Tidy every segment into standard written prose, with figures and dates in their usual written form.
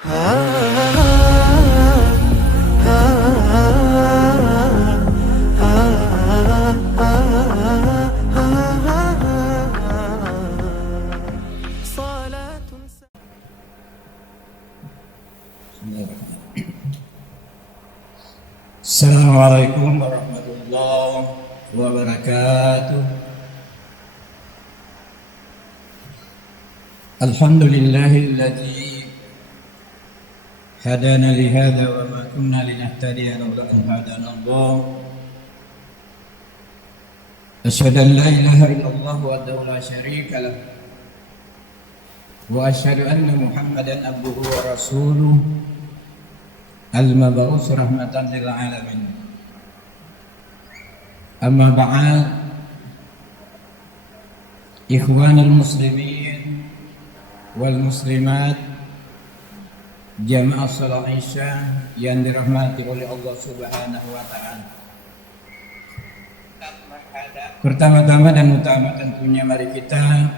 Assalamualaikum warahmatullahi wabarakatuh. Alhamdulillahilladzi hadana lihada wa ma kunna linahtadiya laula an hadana Allah. Asyhadu an la ilaha illallah wahdahu la syarika lah wa asyhadu anna Muhammadan abduhu wa rasuluh al-mab'us rahmatan lil alamin. Amma ba'd, ikhwanul muslimin wal muslimat, jamaah salat Isya yang dirahmati oleh Allah Subhanahu wa taala. Pertama-tama dan utama tentunya mari kita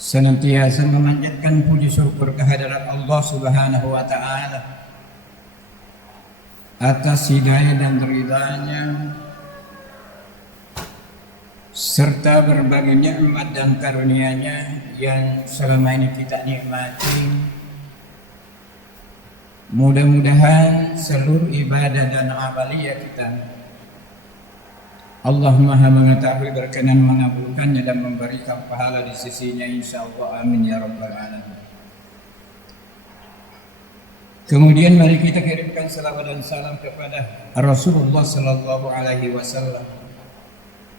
senantiasa memanjatkan puji syukur kehadirat Allah Subhanahu wa taala atas hidayah dan ridha-Nya serta berbagai nikmat dan karunia-Nya yang selama ini kita nikmati. Mudah-mudahan seluruh ibadah dan amaliyah kita Allah Maha mengetahui, berkenan mengabulkannya dan memberikan pahala di sisinya, insyaallah, amin ya rabbal alamin. Kemudian mari kita kirimkan salawat dan salam kepada Rasulullah sallallahu alaihi wasallam.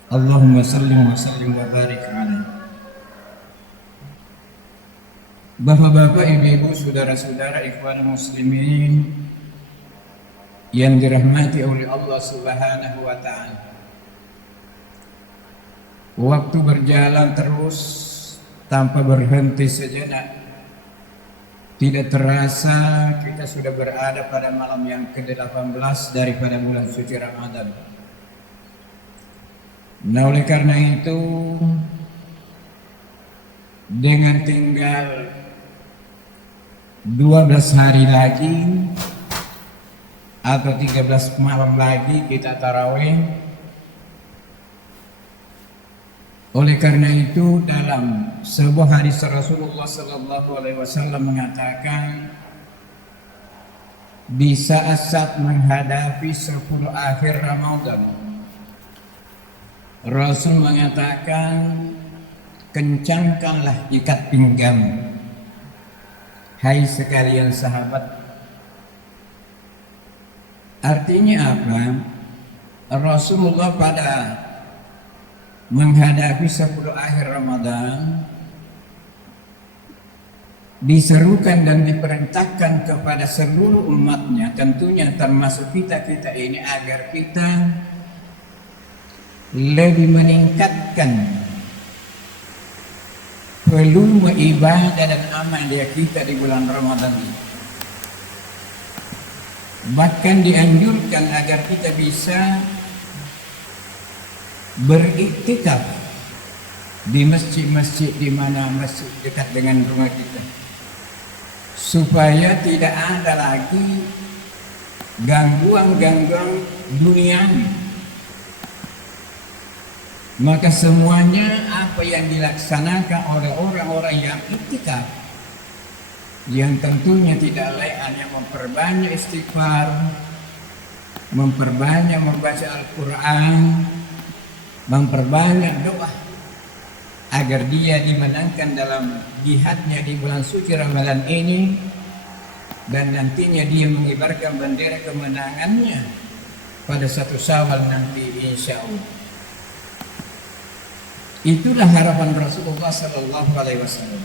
Allahumma salli wa sallim wa barik alaihi. Bapak-bapak, ibu-ibu, saudara-saudara, ikhwan muslimin yang dirahmati oleh Allah Subhanahu wa taala. Waktu berjalan terus tanpa berhenti sejenak. Tidak terasa kita sudah berada pada malam yang ke-18 daripada bulan suci Ramadan. Nah, oleh karena itu, dengan tinggal 12 hari lagi atau 13 malam lagi kita tarawih. Oleh karena itu, dalam sebuah hadis Rasulullah sallallahu alaihi wasallam mengatakan, di saat menghadapi 10 akhir Ramadan, Rasul mengatakan, kencangkanlah ikat pinggang, hai sekalian sahabat. Artinya apa? Rasulullah pada menghadapi 10 akhir Ramadan diserukan dan diperintahkan kepada seluruh umatnya, tentunya termasuk kita ini, agar kita lebih meningkatkan volume ibadah dan amal kita di bulan Ramadan ini. Bahkan dianjurkan agar kita bisa beriktikaf di masjid-masjid, di mana masjid dekat dengan rumah kita, supaya tidak ada lagi gangguan-gangguan duniawi. Maka semuanya apa yang dilaksanakan oleh orang-orang yang iktikaf, yang tentunya tidak lain hanya memperbanyak istighfar, memperbanyak membaca Al-Quran, memperbanyak doa agar dia dimenangkan dalam jihadnya di bulan suci Ramadan ini, dan nantinya dia mengibarkan bendera kemenangannya pada 1 Syawal nanti, insya Allah. Itulah harapan Rasulullah sallallahu alaihi wasallam.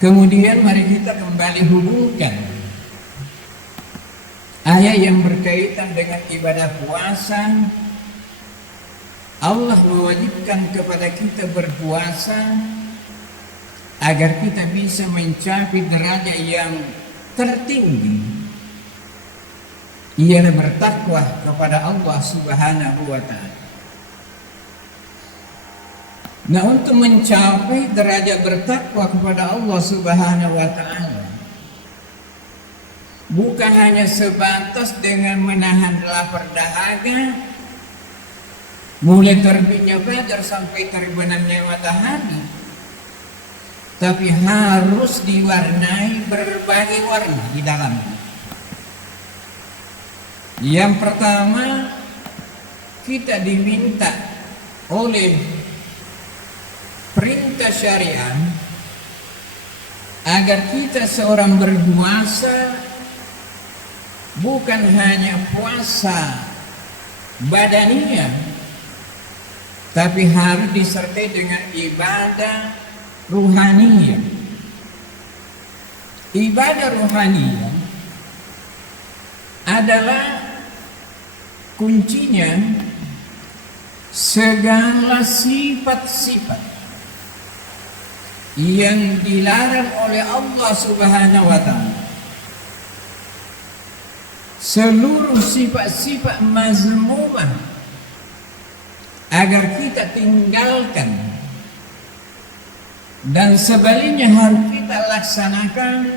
Kemudian mari kita kembali hubungkan ayat yang berkaitan dengan ibadah puasa. Allah mewajibkan kepada kita berpuasa agar kita bisa mencapai derajat yang tertinggi, ialah bertakwa kepada Allah Subhanahu wa taala. Nah, untuk mencapai derajat bertakwa kepada Allah Subhanahu wa taala, bukan hanya sebatas dengan menahan lapar dahaga mulai terbitnya fajar sampai terbenamnya matahari, tapi harus diwarnai berbagai warna di dalamnya. Yang pertama, kita diminta oleh perintah syariat agar kita seorang berpuasa bukan hanya puasa badaniah, tapi harus disertai dengan ibadah ruhaniyah. Ibadah ruhaniyah adalah kuncinya segala sifat-sifat yang dilarang oleh Allah Subhanahu wa taala. Seluruh sifat-sifat mazmumah agar kita tinggalkan, dan sebaliknya harus kita laksanakan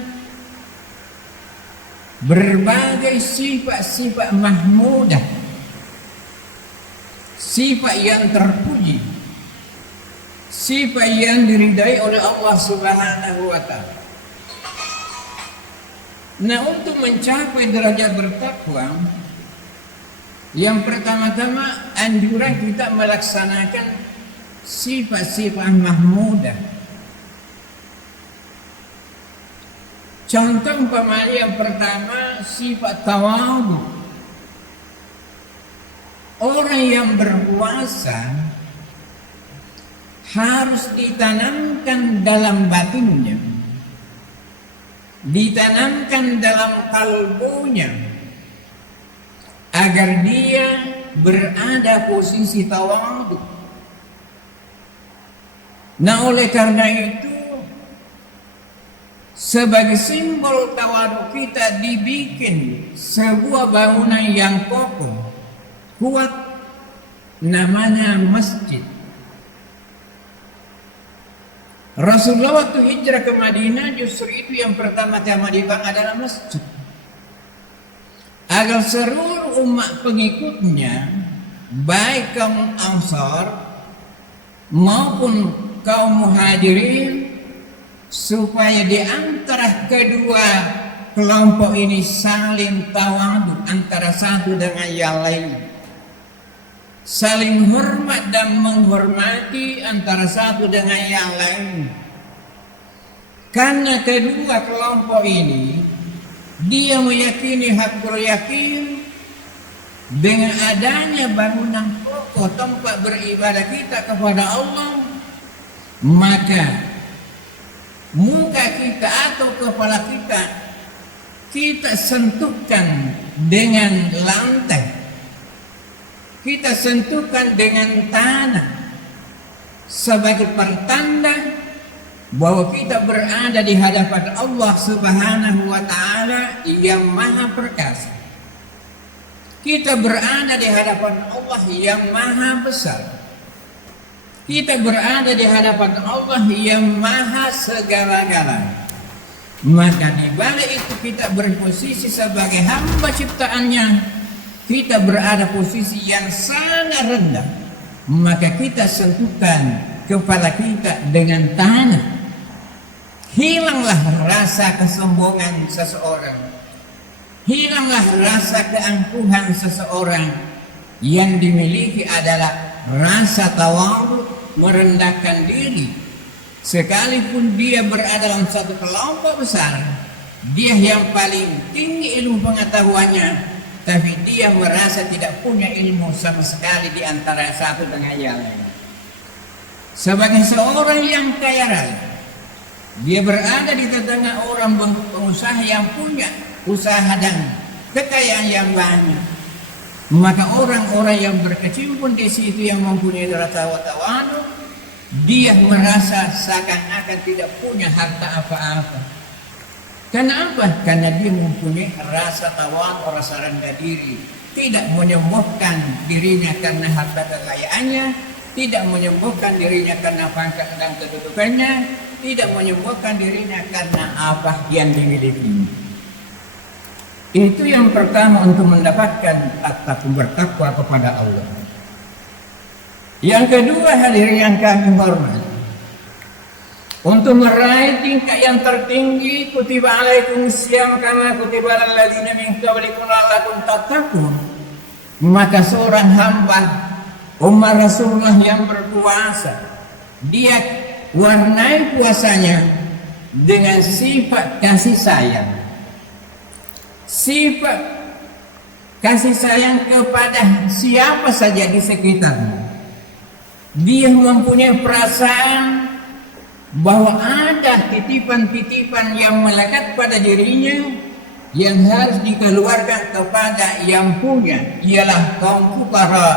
berbagai sifat-sifat mahmudah, sifat yang terpuji, sifat yang diridai oleh Allah Subhanahu wa taala. Nah, untuk mencapai derajat bertakwa, yang pertama-tama anjuran kita melaksanakan sifat-sifat mahmudah. Contoh umpamanya yang pertama, sifat tawadhu. Orang yang berpuasa harus ditanamkan dalam batinnya, ditanamkan dalam kalbunya, agar dia berada posisi tawadhu. Nah, oleh karena itu, sebagai simbol tawadhu kita dibikin sebuah bangunan yang kokoh, kuat, namanya masjid. Rasulullah waktu hijrah ke Madinah justru itu yang pertama-tama dibangun adalah masjid, agar seluruh umat pengikutnya, baik kaum Ansar maupun kaum Muhajirin, supaya di antara kedua kelompok ini saling tawadhu antara satu dengan yang lain, saling hormat dan menghormati antara satu dengan yang lain. Karena kedua kelompok ini, dia meyakini hakul yakin dengan adanya bangunan kokoh tempat beribadah kita kepada Allah, maka muka kita atau kepala kita sentuhkan dengan lantai, kita sentuhkan dengan tanah sebagai pertanda bahwa kita berada di hadapan Allah Subhanahu wa taala yang Maha Perkasa. Kita berada di hadapan Allah yang Maha Besar. Kita berada di hadapan Allah yang Maha segala-galanya. Maka di balik itu kita berposisi sebagai hamba ciptaannya, kita berada posisi yang sangat rendah. Maka kita sentuhkan kepala kita dengan tanah. Hilanglah rasa kesombongan seseorang, hilanglah rasa keangkuhan seseorang. Yang dimiliki adalah rasa tawadhu, merendahkan diri. Sekalipun dia berada dalam satu kelompok besar, dia yang paling tinggi ilmu pengetahuannya, tapi dia merasa tidak punya ilmu sama sekali di antara satu dengan yang lain. Sebagai seorang yang kaya raya, dia berada di tengah orang pengusaha yang punya usaha dan kekayaan yang banyak. Maka orang-orang yang berkecimpung di situ yang mempunyai rasa tawadhu, dia merasa seakan-akan tidak punya harta apa-apa. Karena apa? Karena dia mempunyai rasa tawadhu, rasa rendah diri, tidak menyombongkan dirinya karena harta kekayaannya, tidak menyembuhkan dirinya karena pangkat dan kedudukannya, tidak menyembuhkan dirinya karena apa yang dimiliki. Itu yang pertama untuk mendapatkan bertakwa kepada Allah. Yang kedua, hadirin yang kami hormati, untuk meraih tingkat yang tertinggi, kutiba alaikum syiyam kama kutiba alal ladzina min qablikum la'allakum tattaqun, maka seorang hamba umat Rasulullah yang berpuasa, dia warnai puasanya dengan sifat kasih sayang. Sifat kasih sayang kepada siapa saja di sekitarnya. Dia mempunyai perasaan bahwa ada titipan-titipan yang melekat pada dirinya yang harus dikeluarkan kepada yang punya, ialah kaum fuqara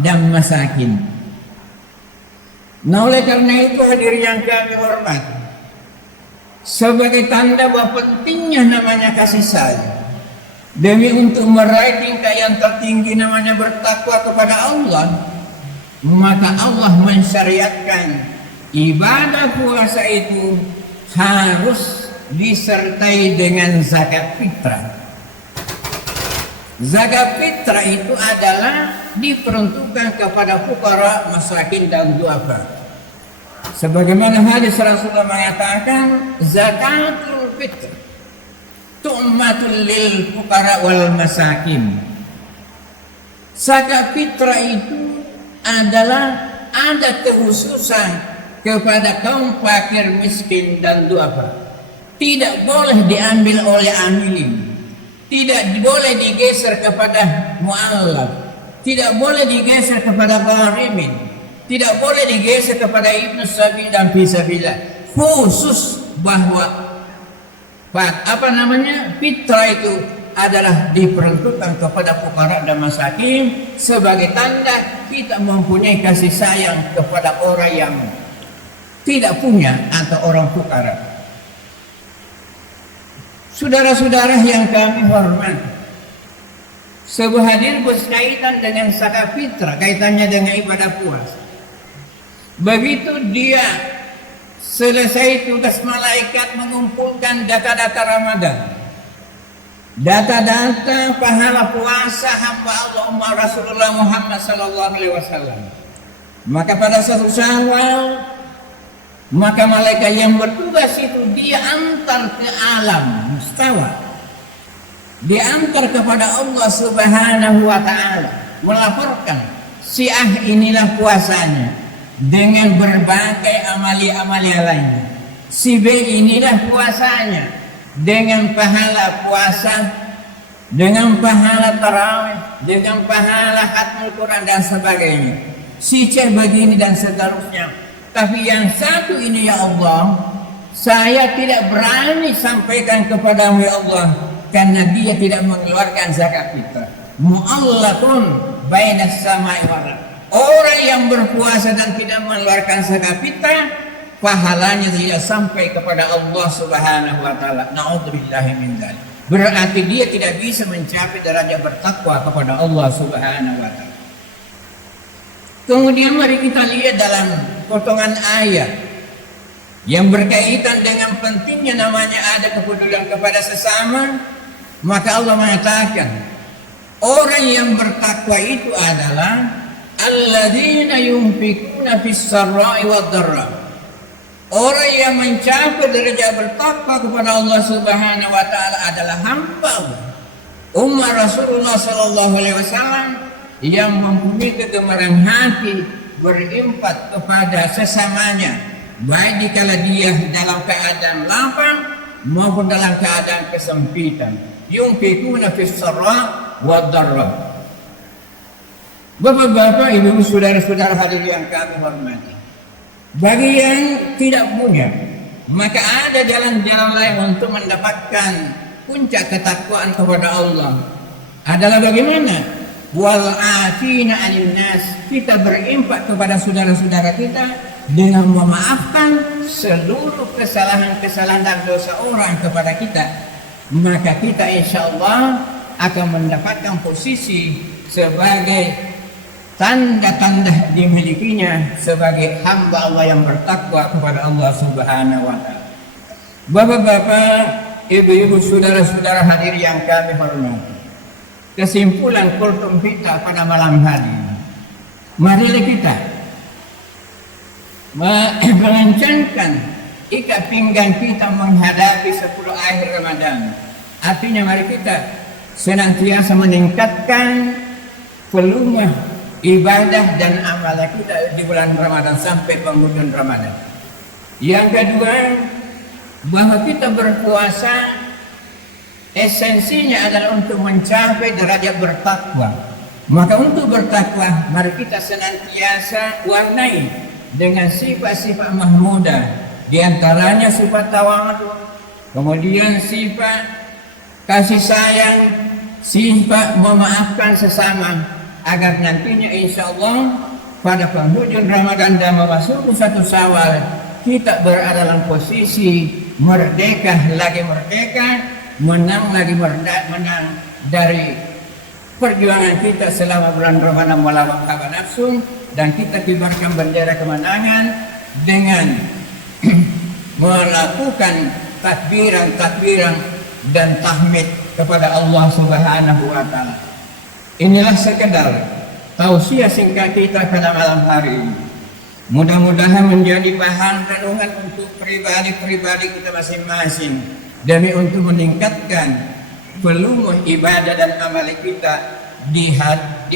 dan masakin. Nah, oleh karena itu hadirin yang kami hormati, sebagai tanda bahwa pentingnya namanya kasih sayang, demi untuk meraih tingkat yang tertinggi namanya bertakwa kepada Allah, maka Allah mensyariatkan ibadah puasa itu harus disertai dengan zakat fitrah. Zakat fitrah itu adalah diperuntukkan kepada fuqara, masakin dan duafa. Sebagaimana hadis Rasulullah mengatakan, zakatul fitr tu'matul lil fuqara wal masakin. Zakat fitrah itu adalah ada kekhususan kepada kaum fakir, miskin dan duafa. Tidak boleh diambil oleh amilin, tidak boleh digeser kepada mu'allaf, tidak boleh digeser kepada gharimin, tidak boleh digeser kepada ibnu sabil dan fisabilillah. Khusus bahwa fitrah itu adalah diperuntukkan kepada fuqara dan masakin sebagai tanda kita mempunyai kasih sayang kepada orang yang tidak punya atau orang fuqara. Saudara-saudara yang kami hormati, sebuah hadis berkaitan dengan zakat fitrah, kaitannya dengan ibadah puasa. Begitu dia selesai tugas malaikat mengumpulkan data-data Ramadan, data-data pahala puasa hamba Allah umat Rasulullah Muhammad sallallahu alaihi wasallam, maka pada satu Syawal, maka malaikat yang bertugas itu dia antar ke alam mustawa, diantar kepada Allah Subhanahu wa ta'ala, melaporkan si inilah puasanya dengan berbagai amali-amali lainnya, si B inilah puasanya dengan pahala puasa, dengan pahala tarawih, dengan pahala khatmul Quran dan sebagainya, si C begini dan seterusnya. Tapi yang satu ini ya Allah, saya tidak berani sampaikan kepadamu ya Allah, karena dia tidak mengeluarkan zakat fitrah. Mu'allaqun bainas samai wal ardh. Orang yang berpuasa dan tidak mengeluarkan zakat fitrah, pahalanya tidak sampai kepada Allah Subhanahu wa taala. Na'udzubillahi min dzalik. Berarti dia tidak bisa mencapai derajat bertakwa kepada Allah Subhanahu wa taala. Kemudian mari kita lihat dalam potongan ayat yang berkaitan dengan pentingnya namanya ada kepedulian kepada sesama. Maka Allah mengatakan, orang yang bertakwa itu adalah alladzina yunfikuna fis sarra'i wad dharra. Orang yang mencapai derajat bertakwa kepada Allah Subhanahu wa taala adalah hamba Allah, umat Rasulullah sallallahu alaihi wasallam, yang mempunyai kegemaran hati berinfak kepada sesamanya, baik dikala dia dalam keadaan lapang maupun dalam keadaan kesempitan. Yunfikuna fis sarra wad dharra. Bapak-bapak, ibu, saudara-saudara hadirin yang kami hormati, bagi yang tidak punya, maka ada jalan-jalan lain untuk mendapatkan puncak ketakwaan kepada Allah. Adalah bagaimana? Wal afina 'anil nas, kita berinfak kepada saudara-saudara kita dengan memaafkan seluruh kesalahan-kesalahan dan dosa orang kepada kita, maka kita insyaallah akan mendapatkan posisi sebagai tanda-tanda dimilikinya sebagai hamba Allah yang bertakwa kepada Allah Subhanahu wa taala. Bapak-bapak, ibu-ibu, saudara-saudara hadir yang kami hormati. Kesimpulan kultum kita pada malam hari ini. Marilah kita melencangkan ikat pinggang kita menghadapi 10 akhir Ramadan. Artinya mari kita senantiasa meningkatkan volume ibadah dan amal kita di bulan Ramadan sampai penghujung Ramadan. Yang kedua, bahwa kita berpuasa esensinya adalah untuk mencapai derajat bertakwa. Maka untuk bertakwa, mari kita senantiasa warnai dengan sifat-sifat mahmudah. Di antaranya sifat tawadhu, kemudian sifat kasih sayang, sifat memaafkan sesama, agar nantinya insya Allah pada penghujung Ramadan dan memasuki 1 Syawal kita berada dalam posisi merdeka lagi merdeka, menang lagi menang dari perjuangan kita selama bulan Ramadan melawan hawa nafsu, dan kita kibarkan bendera kemenangan dengan melakukan takbiran dan tahmid kepada Allah Subhanahu wa taala. Inilah sekedar tausiah singkat kita pada malam hari ini. Mudah-mudahan menjadi bahan renungan untuk pribadi-pribadi kita masing-masing, demi untuk meningkatkan volume ibadah dan amal kita di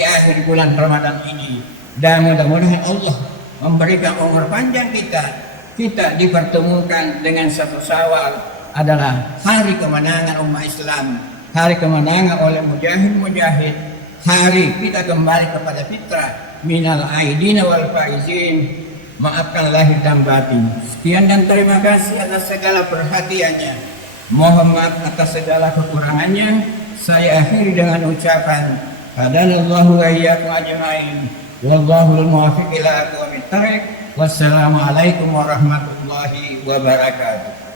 akhir bulan Ramadan ini. Dan mudah-mudahan Allah memberikan umur panjang kita dipertemukan dengan 1 Syawal adalah hari kemenangan umat Islam, hari kemenangan oleh mujahid-mujahid, hari kita kembali kepada fitrah, minal aidina wal faizin, maafkan lahir dan batin. Sekian dan terima kasih atas segala perhatiannya. Mohon maaf atas segala kekurangannya. Saya akhiri dengan ucapan hadanallahu wa iyyakum ajmain. Wallahul muwaffiq ila aqwamit thariq. Wassalamualaikum warahmatullahi wabarakatuh.